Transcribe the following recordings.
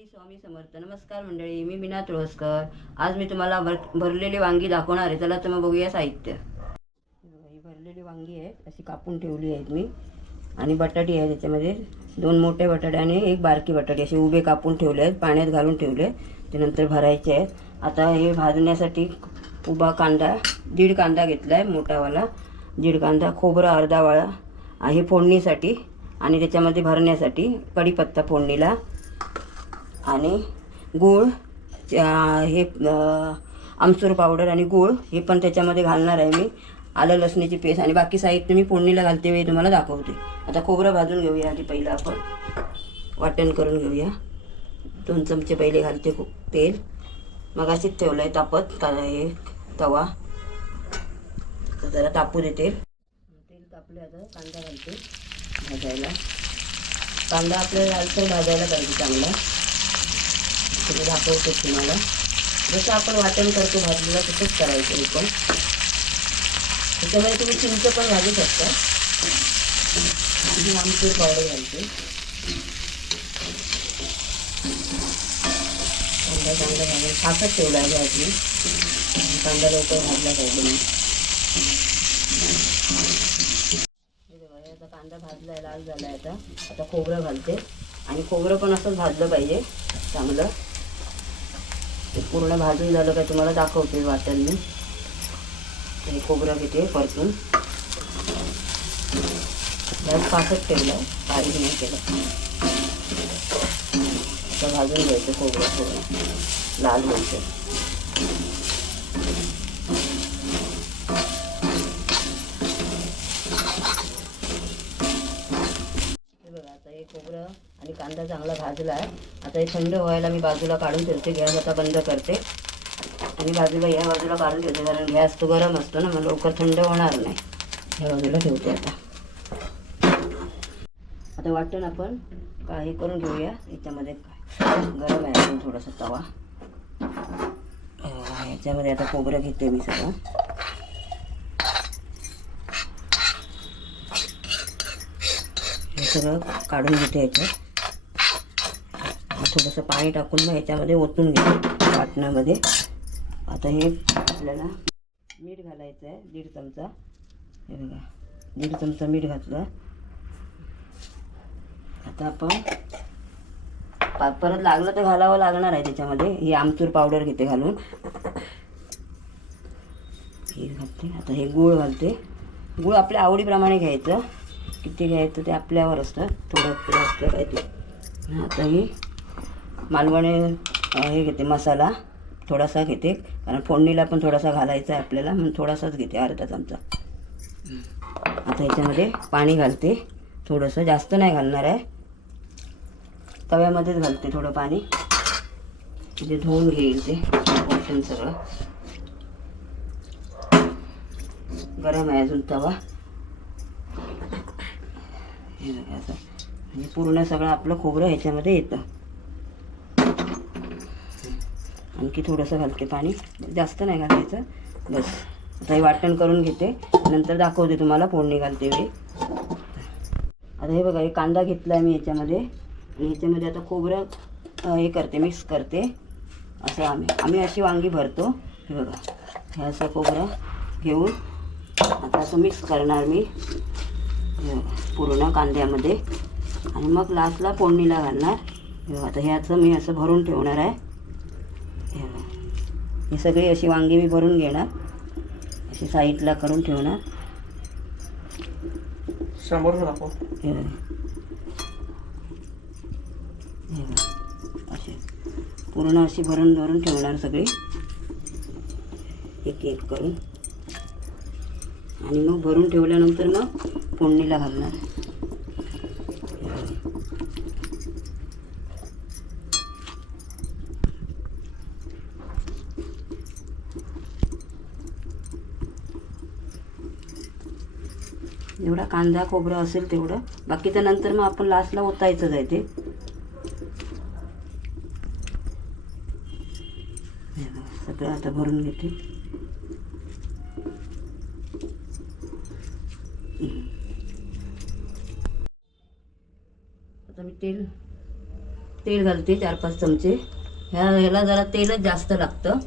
श्री स्वामी समर्थ. नमस्कार मंडळी, मी मीना तुळसकर. आज मी तुम्हाला भरलेली वांगी दाखवणार आहे. चला तर मग बघूया साहित्य. ही भरलेली वांगी आहेत, अशी कापून ठेवली आहेत मी. आणि बटाटी आहे त्याच्यामध्ये, 2 मोठे बटाटे आणि 1 बारकी बटाटी असे उभे कापून ठेवले आहेत, पाण्यात घालून ठेवले. ते नंतर भरायचे आहेत. आता हे भाजण्यासाठी उभा कांदा, 1.5 कांदा घेतला आहे मोठावाला, 1.5 कांदा, खोबरं अर्धा वाळा आहे फोडणीसाठी आणि त्याच्यामध्ये भरण्यासाठी कढीपत्ता फोडणीला, आणि गूळ, हे आमचूर पावडर आणि गूळ हे पण त्याच्यामध्ये घालणार आहे मी. आलं लसणीची पेस्ट आणि बाकी साहित्य मी फोडणीला घालते वेळी तुम्हाला दाखवते. आता खोबरं भाजून घेऊया. आधी पहिलं आपण वाटण करून घेऊया. 2 चमचे पहिले घालते तेल. मगाशीच ठेवलं आहे तापत हे तवा, तर जरा तापू दे तेल. तापलं. आता कांदा घालते भाजायला. कांदा आपल्याला लालसर भाजायला पाहिजे चांगला. तुम्ही दाखवतो तुम्हाला, जसं आपण वाटण करतो भाजलेलं तसंच करायचं हे पण. त्याच्यामध्ये तुम्ही चिंच पण भाजू शकता. मी आमचूर पावडर घालते. कांदा चांगला भाजून फासच ठेवला आहे भाजी. कांदा लवकर भाजला पाहिजे मी. आता कांदा भाजला आहे, लाल झाला आहे. आता खोबरं घालते आणि खोबरं पण असंच भाजलं पाहिजे चांगलं. ते पूर्ण भाजून झालं काय तुम्हाला दाखवते वाटण मी. आणि खोबरं घेते परतून. गॅस फासच ठेवला आहे, बारीक नाही केलं. तर भाजून घ्यायचं खोबरं थोडं लाल व्हायचं. हे बघा, आता हे खोबरं आणि कांदा चांगला भाजला आहे. आता हे थंड व्हायला मी बाजूला काढून ठेवते. गॅस आता बंद करते आणि बाजूला या बाजूला काढून ठेवते, कारण गॅस तो गरम असतो ना, मग लवकर थंड होणार नाही. ह्या बाजूला ठेवते. आता वाटण आपण हे करून घेऊया. याच्यामध्ये गरम आहे अजून थोडासा तवा. ह्याच्यामध्ये आता खोबरं घेते मी सगळं. हे सगळं काढून घेते याच्यात. थोडंसं पाणी टाकून मग ह्याच्यामध्ये ओतून घेते वाटणामध्ये. आता हे आपल्याला मीठ घालायचं आहे 1.5 चमचा. हे बघा, 1.5 चमचा मीठ घातलं. आता आपण परत लागलं तर घालावं लागणार आहे त्याच्यामध्ये. ही आमचूर पावडर घेते घालून. हे घालते. आता हे गूळ घालते. गूळ आपल्या आवडीप्रमाणे घ्यायचं, किती घ्यायचं ते आपल्यावर असतं. थोडं असतं काय ते. आता ही मालवणी हे घेते मसाला, थोडासा घेते, कारण फोडणीला पण थोडासा घालायचा आहे आपल्याला, म्हणून थोडासाच घेते, अर्धा चमचा. आता ह्याच्यामध्ये पाणी घालते थोडंसं, जास्त नाही घालणार आहे. तव्यामध्येच घालते थोडं पाणी, म्हणजे धुवून घेईल ते पोर्शन सगळं. गरम आहे अजून तवा. हे बघा, असं म्हणजे पूर्ण सगळं आपलं खोबरं ह्याच्यामध्ये येतं. आणखी थोडंसं घालते पाणी, जास्त नाही घालायचं बस. आता हे वाटण करून घेते, नंतर दाखवते तुम्हाला फोडणी घालते वेळी. आता हे बघा, हे कांदा घेतला आहे मी याच्यामध्ये, आणि ह्याच्यामध्ये आता खोबरं हे करते, मिक्स करते. असं आम्ही अशी वांगी भरतो. हे बघा, हे असं खोबरं घेऊन आता असं मिक्स करणार मी पूर्ण कांद्यामध्ये, आणि मग लास्टला फोडणीला घालणार. हे बघा, आता ह्याचं मी असं भरून ठेवणार आहे. ही सगळी अशी वांगी मी भरून घेणार, अशी साईडला करून ठेवणार. अशी पूर्ण अशी भरून ठेवणार सगळी, एक एक करून. आणि मग भरून ठेवल्यानंतर मग फोडणीला घालणार. जेवढा कांदा खोबरं असेल तेवढं, बाकीचं नंतर मग आपण लास्टला ओतायचंच आहे ते. सगळं आता भरून घेते. आता मी तेल तेल घालते 4-5 चमचे. ह्याला जरा तेलच जास्त लागतं.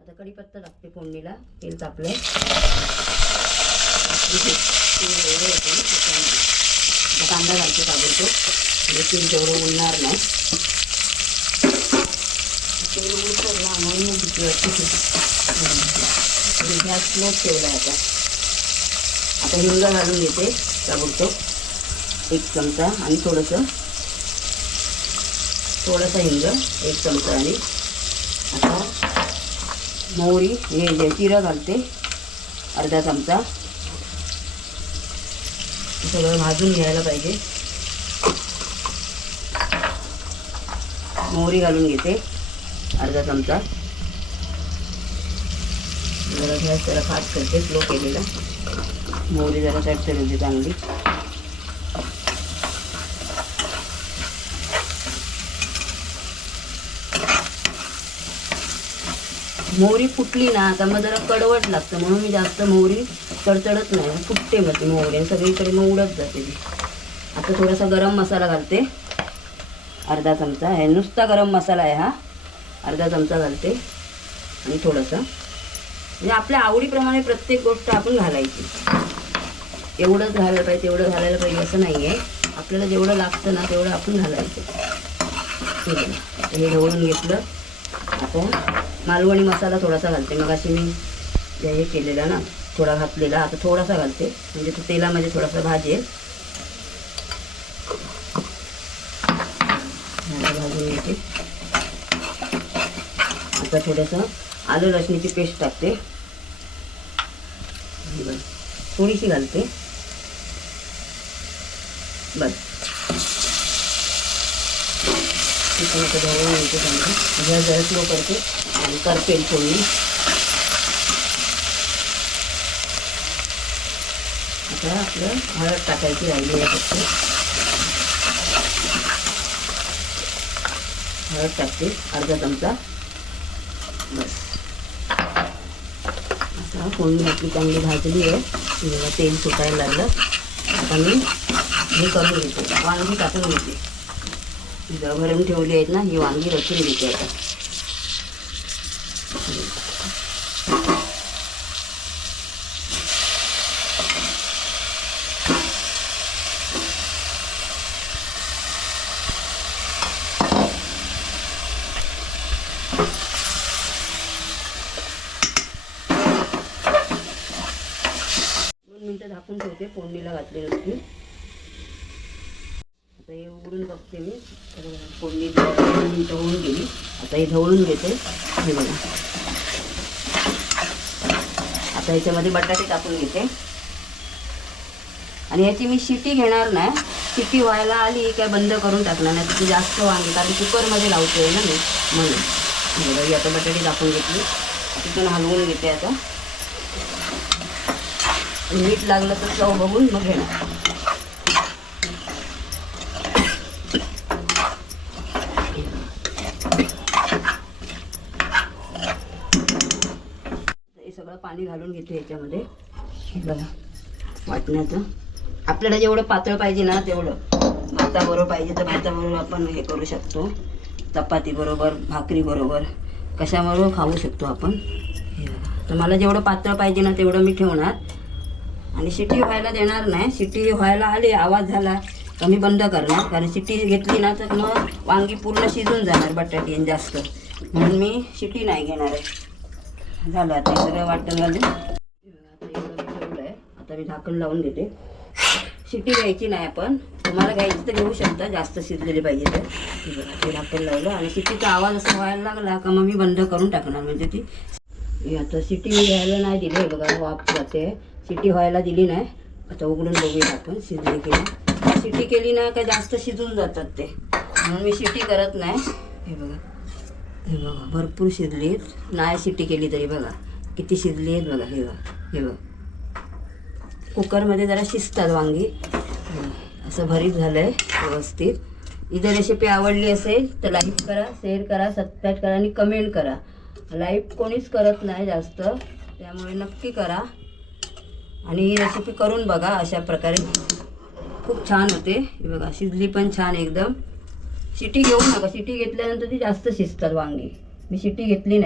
आता कढीपत्ता टाकते फोडणीला. तेल तापलंय. कांदा घालते ताबडतोब. तेल तेवढं उडणार नाही. तेल उडतं ना म्हणून गॅस स्लो ठेवला आता. आता हिंग घालून घेते ताबडतोब 1 चमचा आणि थोडासा हिंग 1 चमचा. आणि आता मोहरी हे जिरं घालते अर्धा चमचा. सगळं भाजून घ्यायला पाहिजे. मोहरी घालून घेते अर्धा चमचा. जरा गॅस जरा फास्ट करते स्लो केलेला. मोहरी जरा तडतड होते चांगली. मोहरी फुटली ना तर मग जरा कडवट लागतं म्हणून मी जास्त मोहरी तडतडत नाही. फुटते मग ती मोहरी सगळीकडे मग उडत जाते ती. आता थोडासा गरम मसाला घालते अर्धा चमचा. हे नुसता गरम मसाला आहे हा. अर्धा चमचा घालते. आणि थोडंसं म्हणजे आपल्या आवडीप्रमाणे प्रत्येक गोष्ट आपण घालायची. एवढंच घालायला पाहिजे तेवढं घालायला पाहिजे असं नाही आहे. आपल्याला जेवढं लागतं ना तेवढं आपण घालायचं. हे ढवळून घेतलं. आता मालवणी मसाला थोडासा घालते. मग अशी मी हे केलेला ना थोडा घातलेला. आता थोडासा घालते म्हणजे तो तेलामध्ये थोडासा भाजेल. भाजून घेते. आता थोडंसं आलं लसणीची पेस्ट टाकते. थोडीशी घालते बस. आता ढवळून घेते चांगलं. गॅस जरा स्लो करते आणि करपेल फोडणी. आता आपलं हळद टाकायची राहिली आहे फक्त. हळद टाकते अर्धा चमचा बस. आता फोडणी आपली चांगली भाजली आहे. तेल सुटायला लागलं. आता मी हे करून घेते वांगी टाकून घेते. भरून ठेवली आहेत ना ही वांगी रचून घेते आता. झाकून ठेवते फोडणीला घातली असते. आता हे उघडून बघते मी. फोडणी 2 मिनिटं होऊन गेली. आता हे ढवळून घेते. हे बघा आता ह्याच्यामध्ये बटाटे टाकून घेते. आणि ह्याची मी शिटी घेणार नाही. शिटी व्हायला आली काय बंद करून टाकणार नाही. तिथे जास्त वांगी कारण कुकरमध्ये लावतोय ना मी म्हणून. बघा आता बटाटे टाकून घेतली. तिथून हलवून घेते. आता मीठ लागलं तर चव बघून मग घेणार. हे सगळं पाणी घालून घेते ह्याच्यामध्ये. बघा वाटण्याचं आपल्याला जेवढं पातळ पाहिजे ना तेवढं. भाताबरोबर पाहिजे तर भाताबरोबर आपण हे करू शकतो. चपाती बरोबर भाकरी बरोबर कशाबरोबर खाऊ शकतो आपण. तर मला जेवढं पातळ पाहिजे ना तेवढं मी ठेवणार. आणि शिट्टी व्हायला देणार नाही. शिट्टी व्हायला आली आवाज झाला तर मी बंद करणार. कारण शिट्टी घेतली ना तर मग वांगी पूर्ण शिजून जाणार बटाटे जास्त. म्हणून मी शिट्टी नाही घेणार आहे. झालं आता सगळं वाटण घालून आता एवढं मी ठेवलं आहे. आता मी झाकण लावून घेते. शिट्टी घ्यायची नाही आपण. तुम्हाला घ्यायची तर घेऊ शकता जास्त शिजलेली पाहिजे तर. ते झाकण लावलं आणि शिट्टीचा आवाज असा व्हायला लागला का मग मी बंद करून टाकणार. म्हणजे ती आता शिट्टी घ्यायला नाही दिली. बघा वाफ जाते. शिट्टी व्हायला दिली नाही. आता उघडून बघूया आपण शिजली की नाही. शिट्टी केली ना का जास्त शिजून जातात ते म्हणून मी शिट्टी करत नाही. हे बघा भरपूर शिजलीत. नाही शिट्टी केली तरी बघा किती शिजली आहेत बघा. हे बघा कुकरमध्ये जरा शिजतात वांगी. असं भरीत झालं आहे व्यवस्थित. ही जर रेसिपी आवडली असेल तर लाईक करा, शेअर करा, सबस्क्राईब करा आणि कमेंट करा. लाईक कोणीच करत नाही जास्त त्यामुळे नक्की करा. आणि ही रेसिपी करून बघा अशा प्रकारे, खूप छान होते. हे बघा शिजली पण छान एकदम. शिटी घेऊ नका, शिटी घेतल्यानंतर ती जास्त शिजतात वांगी. मी शिटी घेतली नाही.